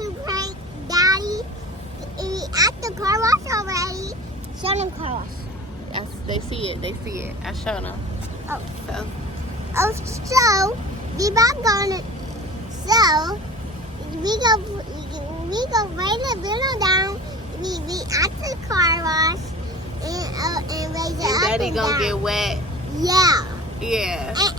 to prank Daddy. We at the car wash already. Show them car wash. Yes, they see it. They see it. I showed them. Oh. So. We about gonna. So we go raise the window down. We at the car wash and raise it up Daddy and gonna down. get wet. Yeah. Yeah. And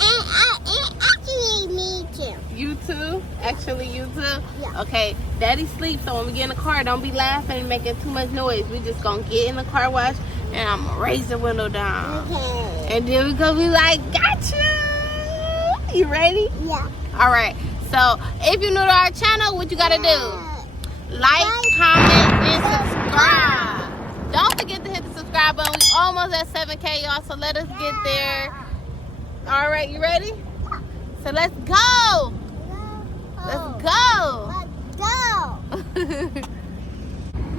actually me too. You too? Actually, you too? Yeah. Okay, Daddy sleeps, so when we get in the car, don't be laughing and making too much noise. We just gonna get in the car wash, and I'm gonna raise the window down. Okay. And then we gonna be like, gotcha! You ready? Yeah. All right. So, if you're new to our channel, what you gotta do? Like, comment, and subscribe. Don't forget to hit the subscribe button. We almost at 7K, y'all, so let us get there. All right, you ready? So let's go. Let's go. Let's go.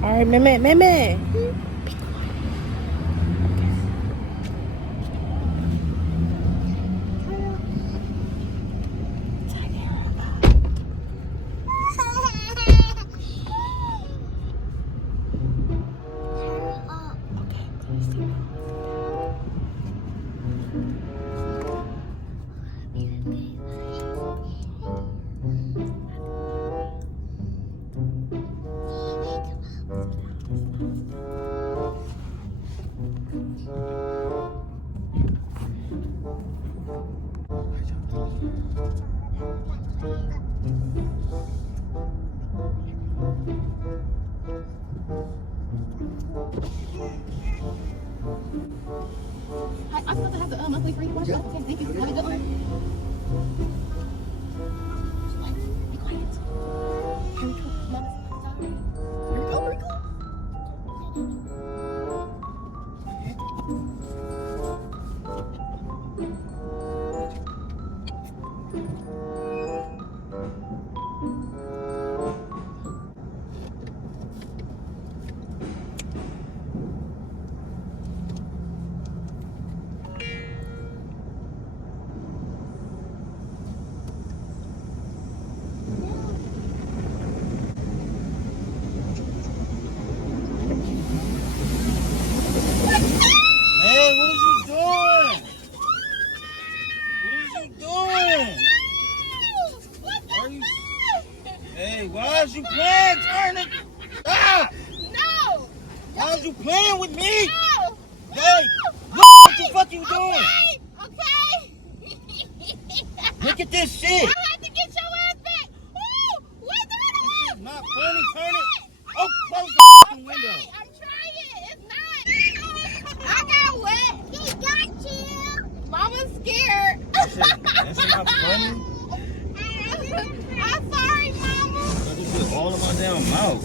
All right, man. I'm supposed to have the monthly free wash. Okay, thank you. Have a good one. Be quiet. Here we go. Mama's outside. Here we go. Hey, what is you doing? What is you doing? Are you... Hey, why is you playing? Turn it. Ah! No! Why is you playing with me? No! Hey, what the fuck you doing? Okay. Look at this shit. I have to get your ass back. Ooh, wait a This is minute. not funny. Turn it. Oh, close the window. I'm trying. It's not. I got wet. He got you. Mama's scared. That's not funny. I'm sorry, Mama. I just put all in my damn mouth.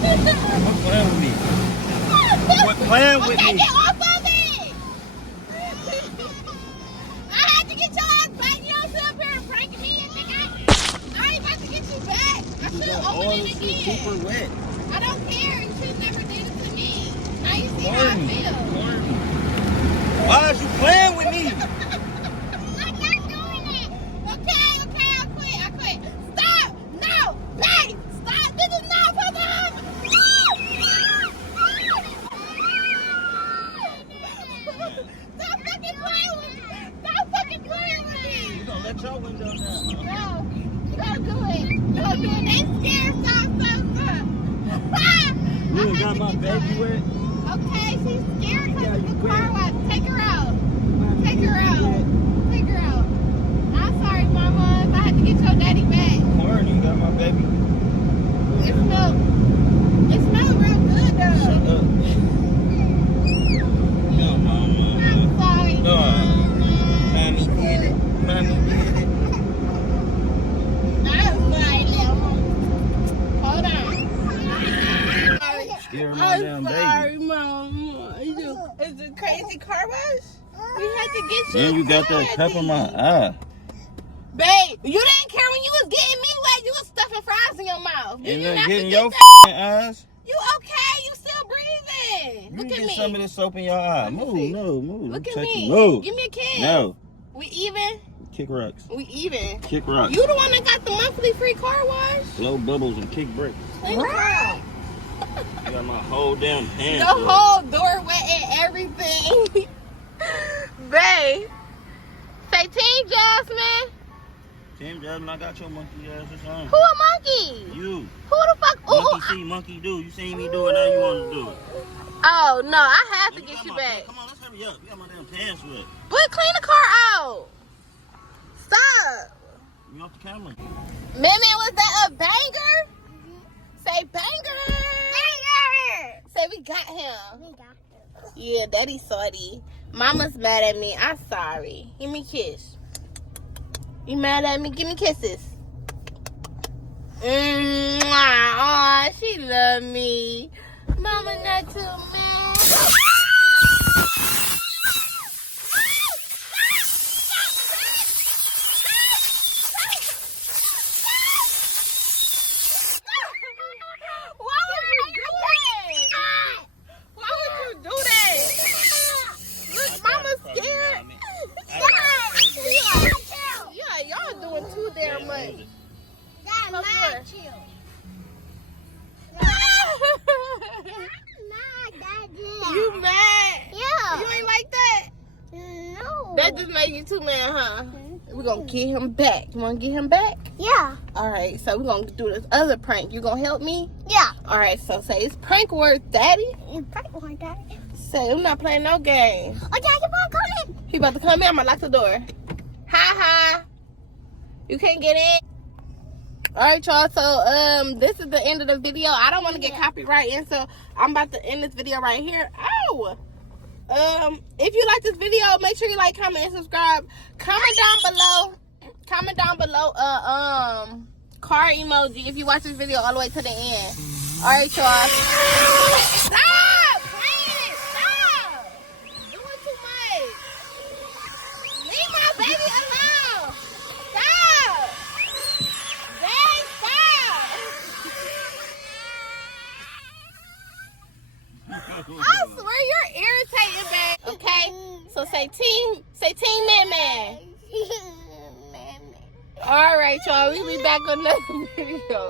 Quit playing with me. Quit playing with Okay, me. get off of me. I had to get your ass back. You don't sit up here and prank me and think I ain't about to get you back. I should have All opened this it is again. super wet. I don't care. You should never did it to me. Now you see how I feel. Why is you playing with me? I'm not doing it. Okay, I quit. Stop. No. Hey, stop. This is not supposed to happen. Stop fucking playing with me. Stop fucking playing with me. You gonna let your window down? No, don't do it. Don't do it. They scared. Stop. You ain't got my baby wet. Okay, she's scared because of the car wash. Take her out. Take her out. I'm sorry, Mama. If I had to get your daddy back. Corn, you got my baby. It smells real good, though. Shut up. No, Mama. I'm sorry, No. Mama. Mommy did it. I'm sorry, Mama. Hold on. Scared my damn baby. Sorry, Mama. Is it crazy car wash? We had to get you. Then you got that cup in my eye. Babe, you didn't care when you was getting me wet. You was stuffing fries in your mouth. Did And you then not getting forget your that? eyes. You okay? You still breathing? You Look get at me. some of this soap in your eye. Let me Move, see. move. Look at Touch me. it. Move. Give me a kiss. No. We even? Kick rocks. We even. Kick rocks. You the one that got the monthly free car wash? Blow bubbles and kick brakes. Clean the car out. I got my whole damn hand. The whole door wet and everything. Babe. Say Team Jasmine. Team Jasmine, I got your monkey ass or something. Who a monkey? You. Who the fuck? Monkey see, monkey do. You seen me do it, now you want to do it. Oh, no, I have to get you back. Come on, let's hurry up. You got my damn pants wet. But clean the car out. Stop. You off the camera. Man, was that a banger? Say banger. Banger. Say we got him. We got him. Yeah, daddy salty. Mama's mad at me. I'm sorry. Give me a kiss. You mad at me? Give me kisses. Aw, she love me. Mama not too mad. Why would you do that? Why would you do that? Look, Mama's scared. Yeah, y'all doing too damn much. That's Come my here. chill. You mad? Yeah. You ain't like that? No. That just made you too mad, huh? We're gonna get him back. You wanna get him back? Yeah. Alright, so we're gonna do this other prank. You gonna help me? Yeah. Alright, so say it's prank words, Daddy. You prank one, Daddy. Say, I'm not playing no game. Oh, Daddy, won't come in. He about to come in, I'm gonna lock the door. Hi. You can't get in. Alright, y'all, so this is the end of the video. I don't want to get copyrighted, so I'm about to end this video right here. Ow! If you like this video, make sure you like, comment, and subscribe. Comment down below car emoji if you watch this video all the way to the end. Alright, y'all. Stop! Please, stop! Doing too much. Leave my baby alone. Stop! Dang, stop! I swear you're irritating, babe. Okay, so say team man. All right, y'all. We'll be back on another video.